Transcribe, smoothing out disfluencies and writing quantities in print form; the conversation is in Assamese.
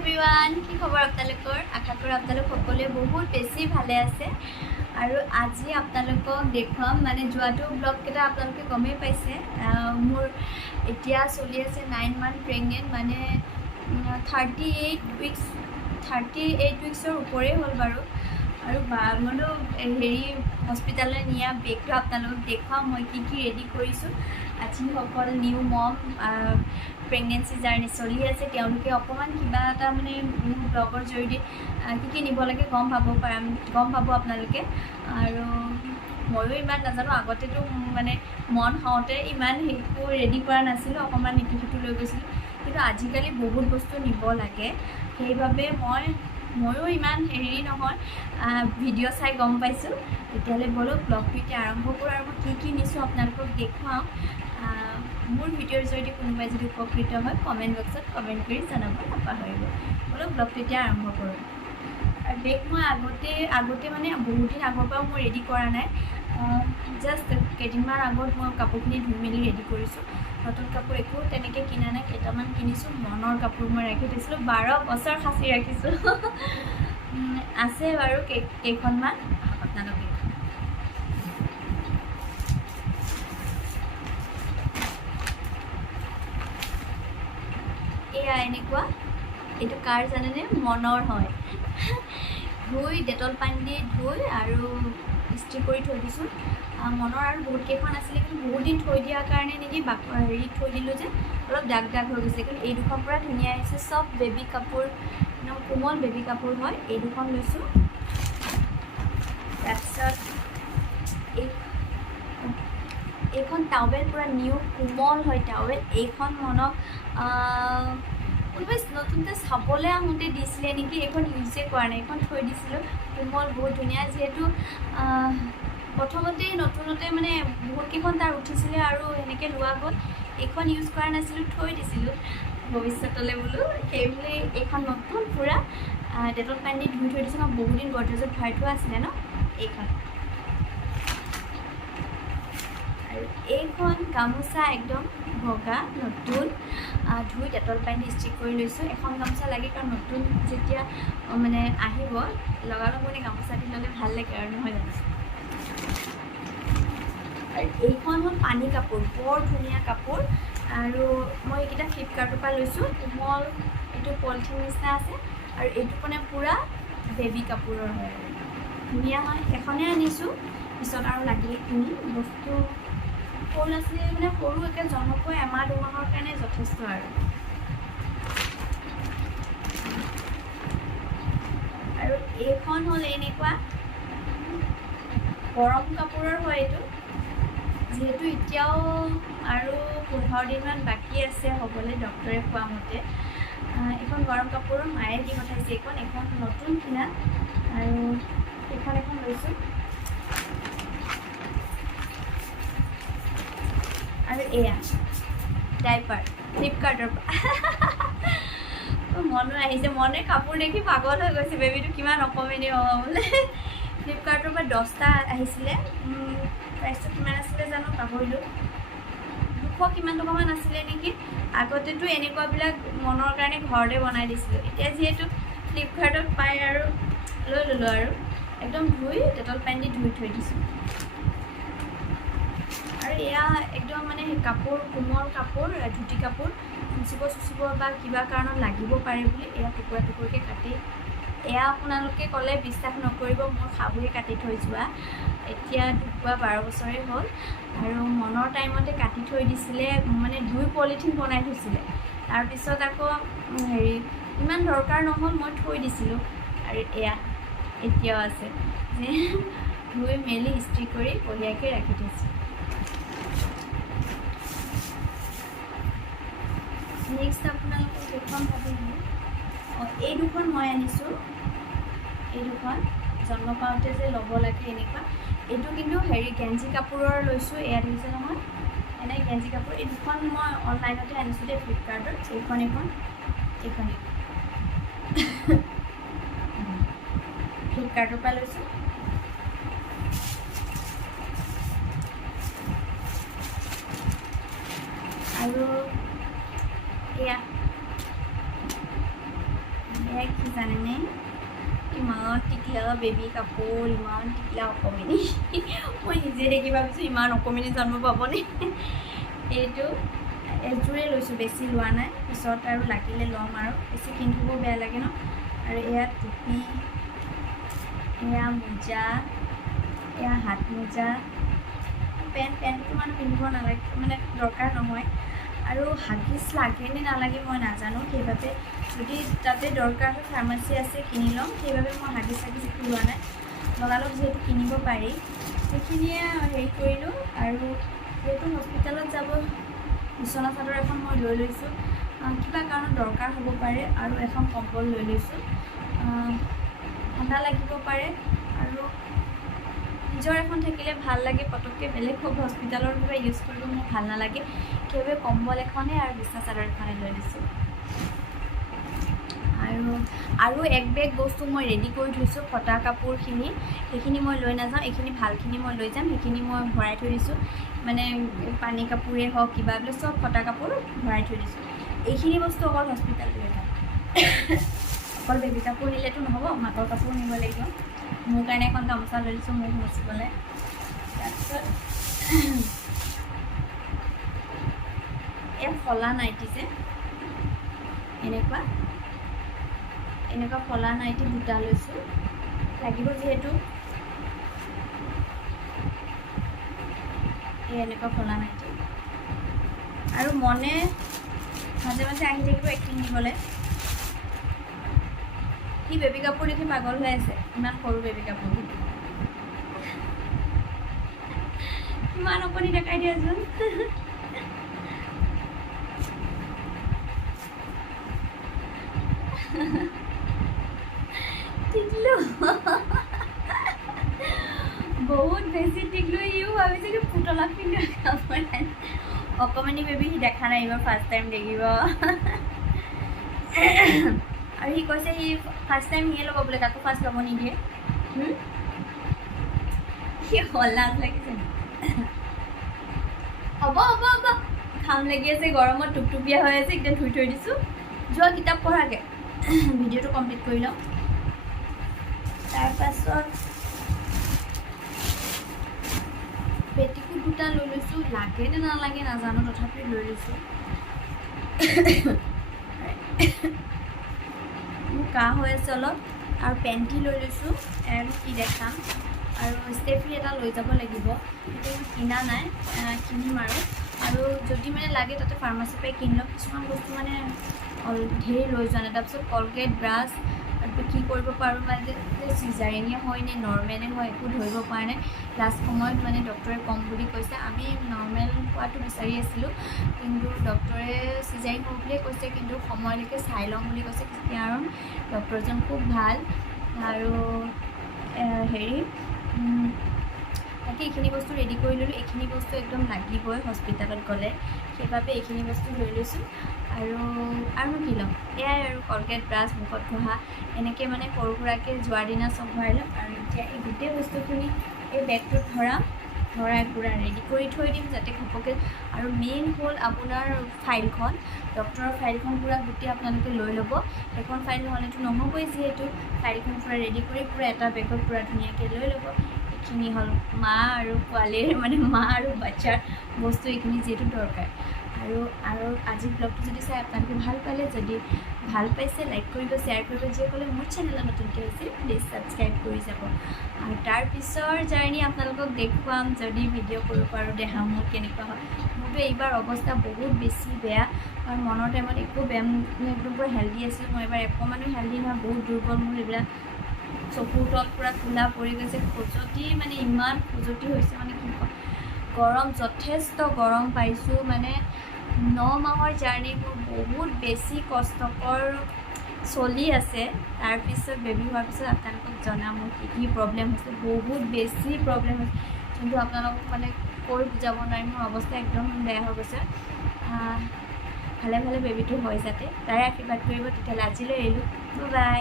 এভৰিৱান, কি খবৰ আপোনালোকৰ? আশা কৰোঁ আপোনালোক সকলোৱে বহুত বেছি ভালে আছে। আৰু আজি আপোনালোকক দেখুৱাম মানে যোৱাটো ব্লগকেইটা আপোনালোকে গমেই পাইছে। মোৰ এতিয়া চলি আছে 9 মান্থ প্ৰেগনেণ্ট, মানে 38 উইক্সৰ ওপৰেই হ'ল বাৰু। আৰু বোলো হেৰি হস্পিটাললৈ নিয়া বেগটো আপোনালোকক দেখুৱাম মই কি ৰেডি কৰিছোঁ। যিসকল নিউ মম প্ৰেগনেঞ্চি জাৰ্ণি চলি আছে তেওঁলোকে অকণমান কিবা এটা মানে মোৰ ব্লগৰ জৰিয়তে কি নিব লাগে গম পাব আপোনালোকে। আৰু ময়ো ইমান নাজানো, আগতেতো মানে মন হওঁতে ইমান একো ৰেডি কৰা নাছিলোঁ, অকণমান ইটো সিটো লৈ গৈছিলোঁ। কিন্তু আজিকালি বহুত বস্তু নিব লাগে, সেইবাবে ময়ো ইমান হেৰি নহয়, ভিডিঅ' চাই গম পাইছোঁ। তেতিয়াহ'লে ব'লক ব্লগটো এতিয়া আৰম্ভ কৰোঁ আৰু মই কি নিছোঁ আপোনালোকক দেখুৱাওঁ। মোৰ ভিডিঅ'ৰ জৰিয়তে কোনোবাই যদি উপকৃত হয় কমেণ্ট বক্সত কমেণ্ট কৰি জনাব নাপাহৰিব। ব'লক ব্লগটো এতিয়া আৰম্ভ কৰোঁ। বেগ মই আগতে মানে বহুত দিন আগৰ পৰাও মই ৰেডি কৰা নাই, জাষ্ট কেইদিনমান আগত মই কাপোৰখিনি ধুই মেলি ৰেডি কৰিছোঁ। নতুন কাপোৰ একো তেনেকৈ কিনা নাই, কেইটামান কিনিছোঁ। মনৰ কাপোৰ মই ৰাখি থৈছিলোঁ, 12 বছৰ সাঁচি ৰাখিছোঁ। আছে বাৰু কেইখনমান আপোনালোকে। এয়া এনেকুৱা, এইটো কাৰ জানেনে? মনৰ হয়। ধুই ডেটল পানী দি ধুই আৰু ইস্ত্ৰি কৰি থৈ দিছোঁ। মনৰ আৰু বহুত কেইখন আছিলে, কিন্তু বহুত দিন থৈ দিয়াৰ কাৰণে নেকি হেৰিত থৈ দিলোঁ যে অলপ দাগ হৈ গৈছে। কিন্তু এই দুখন পৰা ধুনীয়া আহিছে, চব বেবী কাপোৰ, একদম কোমল বেবী কাপোৰ হয়। এই দুখন লৈছোঁ। তাৰপিছত এইখন টাৱেল, পূৰা নিউ কোমল হয় টাৱেল। এইখন মনক কোনোবাই নতুনকৈ চাবলৈ আহোঁতে দিছিলে নেকি, এইখন ইউজে কৰা নাই, এইখন থৈ দিছিলোঁ। কোমল, বহুত ধুনীয়া। যিহেতু প্ৰথমতেই নতুনতে মানে বহুতকেইখন তাৰ উঠিছিলে আৰু সেনেকৈ লোৱা গ'ল। এইখন ইউজ কৰা নাছিলোঁ, থৈ দিছিলোঁ ভৱিষ্যতলৈ বোলো। সেইবুলি এইখন নতুন পূৰা ডেটল পানী দি ধুই থৈ দিছোঁ। মই বহুত দিন গডৰেজত ভৰাই থোৱা আছিলে ন এইখন। আৰু এইখন গামোচা একদম বগা নতুন, ধুই ডেটল পানী ইস্ত্ৰি কৰি লৈছোঁ। এখন গামোচা লাগে, কাৰণ নতুন যেতিয়া মানে আহিব লগালগ মানে গামোচা দি ল'লে ভাল লাগে আৰু, নহয় জানো? আৰু এইখন হ'ল পানী কাপোৰ, বৰ ধুনীয়া কাপোৰ। আৰু মই এইকেইটা ফ্লিপকাৰ্টৰ পৰা লৈছোঁ। কোমল, এইটো পলিথিন নিচিনা আছে, আৰু এইটো মানে পূৰা বেবী কাপোৰৰ হয় আৰু ধুনীয়া হয়। এখনেই আনিছোঁ, পিছত আৰু লাগিলে কিনি। বস্তু সৰু ল'ৰা ছোৱালী মানে সৰু একে জন্ম পোৱা এমাহ দুমাহৰ কাৰণে যথেষ্ট আৰু এইখন হ'ল এনেকুৱা গৰম কাপোৰৰ হয় এইটো। যিহেতু এতিয়াও আৰু 15 দিনমান বাকী আছে হ'বলৈ, ডক্টৰে কোৱা মতে। এইখন গৰম কাপোৰৰ, মায়ে দি পঠাইছে এইখন নতুন কিনা। আৰু এখন লৈছোঁ। আৰু এয়া ডাইপাৰ ফ্লিপকাৰ্টৰ পৰা। মনো আহিছে, মনে কাপোৰ দেখি পাগল হৈ গৈছে, বেবীটো কিমান অকমানি হ'ব বোলে। ফ্লিপকাৰ্টৰ পৰা 10টা আহিছিলে, প্ৰাইচটো কিমান আছিলে জানো পাহৰিলোঁ, 200 কিমান টকামান আছিলে নেকি। আগতেতো এনেকুৱাবিলাক মনৰ কাৰণে ঘৰতে বনাই দিছিলোঁ, এতিয়া যিহেতু ফ্লিপকাৰ্টত পাই আৰু লৈ ল'লোঁ। আৰু একদম ধুই ডেটল পানী দি ধুই থৈ দিছোঁ। আৰু এয়া একদম মানে কাপোৰ, কোমল কাপোৰ, ধুতি কাপোৰ, চুচিব বা কিবা কাৰণত লাগিব পাৰে বুলি এয়া টুকুৰা টুকুৰকৈ কাটি, এয়া আপোনালোকে ক'লে বিশ্বাস নকৰিব, মোৰ শাহুৱে কাটি থৈ যোৱা। এতিয়া ঢুকুৱা 12 বছৰেই হ'ল। আৰু মনৰ টাইমতে কাটি থৈ দিছিলে, মানে 2 পলিথিন বনাই থৈছিলে। তাৰপিছত আকৌ হেৰি ইমান দৰকাৰ নহ'ল, মই থৈ দিছিলোঁ। আৰু এয়া এতিয়াও আছে, যে ধুই মেলি ইস্ত্ৰি কৰি বঢ়িয়াকৈ ৰাখি থৈছোঁ। নেক্সট আপোনালোকক দেখুৱাম ভাবিলোঁ। এই দুখন মই আনিছোঁ। এই দুখন জন্ম পাওঁতে যে ল'ব লাগে এনেকুৱা। এইটো কিন্তু হেৰি গেঞ্জি কাপোৰৰ লৈছোঁ। এয়া দেখিছে নহয়, এনে গেঞ্জি কাপোৰ। এই দুখন মই অনলাইনতে আনিছোঁ দেই, ফ্লিপকাৰ্টত। এইখন ফ্লিপকাৰ্টৰ পৰা লৈছোঁ। আৰু এয়া কি জানেনে ইমান টিকলা বেবী কাপোৰ ইমান টিকলা অকমিনি মই নিজে দেখি ভাবিছোঁ ইমান অকমিনি জন্ম পাবনে এইটো এযোৰে লৈছোঁ বেছি লোৱা নাই পিছত আৰু লাগিলে ল'ম আৰু বেছি পিন্ধিব বেয়া লাগে ন আৰু এয়া টুপি এয়া মোজা এয়া হাত মোজা পেণ্টটো মানে পিন্ধিব নালাগে মানে দৰকাৰ নহয় আৰু হাগিছ লাগে নে নালাগে মই নাজানো সেইবাবে যদি তাতে দৰকাৰ হয় ফাৰ্মাচী আছে কিনি ল'ম সেইবাবে মই হাগিছ চাগিছ একো লোৱা নাই লগালগ যিহেতু কিনিব পাৰি সেইখিনিয়ে হেৰি কৰিলোঁ আৰু যিহেতু হস্পিটেলত যাব বিচনা চাদৰ এখন মই লৈ লৈছোঁ কিবা কাৰণত দৰকাৰ হ'ব পাৰে আৰু এখন কম্বল লৈ লৈছোঁ ঠাণ্ডা লাগিব পাৰে আৰু নিজৰ এখন থাকিলে ভাল লাগে পটককৈ বেলেগ হস্পিটেলৰ কিবা ইউজ কৰিব মোৰ ভাল নালাগে সেইবাবে কম্বল এখনে আৰু বিচনা চাদৰ এখনে লৈ লৈছোঁ আৰু এক বেগ বস্তু মই ৰেডি কৰি থৈছোঁ ফটা কাপোৰখিনি সেইখিনি মই লৈ নাযাওঁ এইখিনি ভালখিনি মই লৈ যাম সেইখিনি মই ভৰাই থৈ দিছোঁ মানে পানী কাপোৰেই হওক কিবা বোলে চব ফটা কাপোৰ ভৰাই থৈ দিছোঁ এইখিনি বস্তু অকল হস্পিটেল লৈ যাম অকল বেবী কাপোৰ নিলেতো নহ'ব মাকৰ কাপোৰ নিব লাগিব মোৰ কাৰণে এখন গামোচা লৈ দিছোঁ মোক মুচিবলৈ তাৰপিছত এই ফলা নাইটি যে এনেকুৱা ফলা নাইটি দুটা লৈছোঁ লাগিব যিহেতু এই এনেকুৱা ফলা নাইটি আৰু মনে মাজে মাজে আহি থাকিব একদিন নিবলৈ সি বেবী কাপোৰ দেখি পাগল হৈ আছে ইমান সৰু বেবী কাপোৰ কিমান অকণি দেখাই দিয়াচোন টিকলু বহুত বেছি টিকলু ইও ভাবিছে কি পুতলা পিন্ধা কাপোৰ অকণমানি বেবী সি দেখা নাই এইবাৰ ফাৰ্ষ্ট টাইম দেখিব আৰু সি কৈছে সি ফাৰ্ষ্ট টাইম সিয়ে ল'ব বোলে তাকো ফাৰ্ষ্ট ল'ব নিদিয়ে সি লাজ লাগিছে হ'ব ঘাম লাগি আছে গৰমত টুপটুপীয়া হৈ আছে একদম ধুই থৈ দিছোঁ যোৱা কিতাপ পঢ়াকৈ ভিডিঅ'টো কমপ্লিট কৰি লওঁ তাৰপাছত পেটিকোট দুটা লৈ লৈছোঁ লাগে নে নালাগে নাজানো তথাপি লৈ লৈছোঁ মোৰ কাহ হৈ আছে অলপ আৰু পেণ্টি লৈ লৈছোঁ আৰু কি দেখাম আৰু ষ্টেফ্ৰি এটা লৈ যাব লাগিব সেইটো কিনা নাই কিনিম আৰু যদি মানে লাগে তাতে ফাৰ্মাচীৰ পৰাই কিনি লওঁ কিছুমান বস্তু মানে ঢেৰ লৈ যোৱা নাই তাৰপিছত কলগেট ব্ৰাছ আৰু কি কৰিব পাৰোঁ মানে চিজাৰিনে হয় নে নৰ্মেলে হয় একো ধৰিব পৰা নাই লাষ্ট সময়ত মানে ডক্টৰে কম বুলি কৈছে আমি নৰ্মেল হোৱাটো বিচাৰি আছিলোঁ কিন্তু ডক্টৰে চিজাৰিন হ'ব বুলিয়ে কৈছে কিন্তু সময়লৈকে চাই ল'ম বুলি কৈছে কাৰণ ডক্টৰজন খুব ভাল আৰু হেৰি তাকে এইখিনি বস্তু ৰেডি কৰি ল'লোঁ এইখিনি বস্তু একদম লাগিবই হস্পিটেলত গ'লে সেইবাবে এইখিনি বস্তু লৈ লৈছোঁ আৰু কি ল'ম এয়াই আৰু কলগেট ব্ৰাছ মুখত ঘঁহা এনেকৈ মানে সৰু সুৰাকৈ যোৱাৰ দিনা চব ভৰাই ল'ম আৰু এতিয়া এই গোটেই বস্তুখিনি এই বেগটোত ভৰাই পূৰা ৰেডি কৰি থৈ দিম যাতে ঘপকৈ আৰু মেইন হ'ল আপোনাৰ ফাইলখন ডক্টৰৰ ফাইলখন পূৰা গোটেই আপোনালোকে লৈ ল'ব সেইখন ফাইল নহ'লেতো নহ'বই যিহেতু ফাইলখন পূৰা ৰেডি কৰি পূৰা এটা বেগত পূৰা ধুনীয়াকৈ লৈ ল'ব এইখিনি হ'ল মা আৰু পোৱালীৰ মানে মা আৰু বাচ্চাৰ বস্তু এইখিনি যিহেতু দৰকাৰ আৰু আজিৰ ব্লগটো যদি চাই আপোনালোকে ভাল পালে যদি ভাল পাইছে লাইক কৰিব শ্বেয়াৰ কৰিব যিসকলে মোৰ চেনেলত নতুনকৈ আহিছে প্লিজ ছাবস্ক্ৰাইব কৰি যাব আৰু তাৰপিছৰ জাৰ্ণি আপোনালোকক দেখুৱাম যদি ভিডিঅ' কৰিব পাৰোঁ দেখাম মোৰ কেনেকুৱা হয় মোৰতো এইবাৰ অৱস্থা বহুত বেছি বেয়া কাৰণ মনৰ টাইমত একো বেয়া একদম পূৰা হেল্ডি আছিলোঁ মই এইবাৰ অকণমানো হেল্ডি নহয় বহুত দুৰ্বল মোৰ এইবিলাক চকুৰ তলত পূৰা ক'লা পৰি গৈছে খজুৱতি মানে ইমান খজুৱতি হৈছে মানে কি ক'ম গৰম যথেষ্ট গৰম পাইছোঁ মানে 9 মাহৰ জাৰ্ণি মোৰ বহুত বেছি কষ্টকৰ চলি আছে তাৰপিছত বেবী হোৱাৰ পিছত আপোনালোকক জনাম মোৰ কি প্ৰব্লেম হৈছে বহুত বেছি প্ৰব্লেম হৈছে কিন্তু আপোনালোকক মানে কৈ বুজাব নোৱাৰিম মোৰ অৱস্থা একদম বেয়া হৈ গৈছে ভালে বেবীটো হয় যাতে তাৰে আশীৰ্বাদ কৰিব তেতিয়াহ'লে আজিলৈ এৰিলোঁ বাই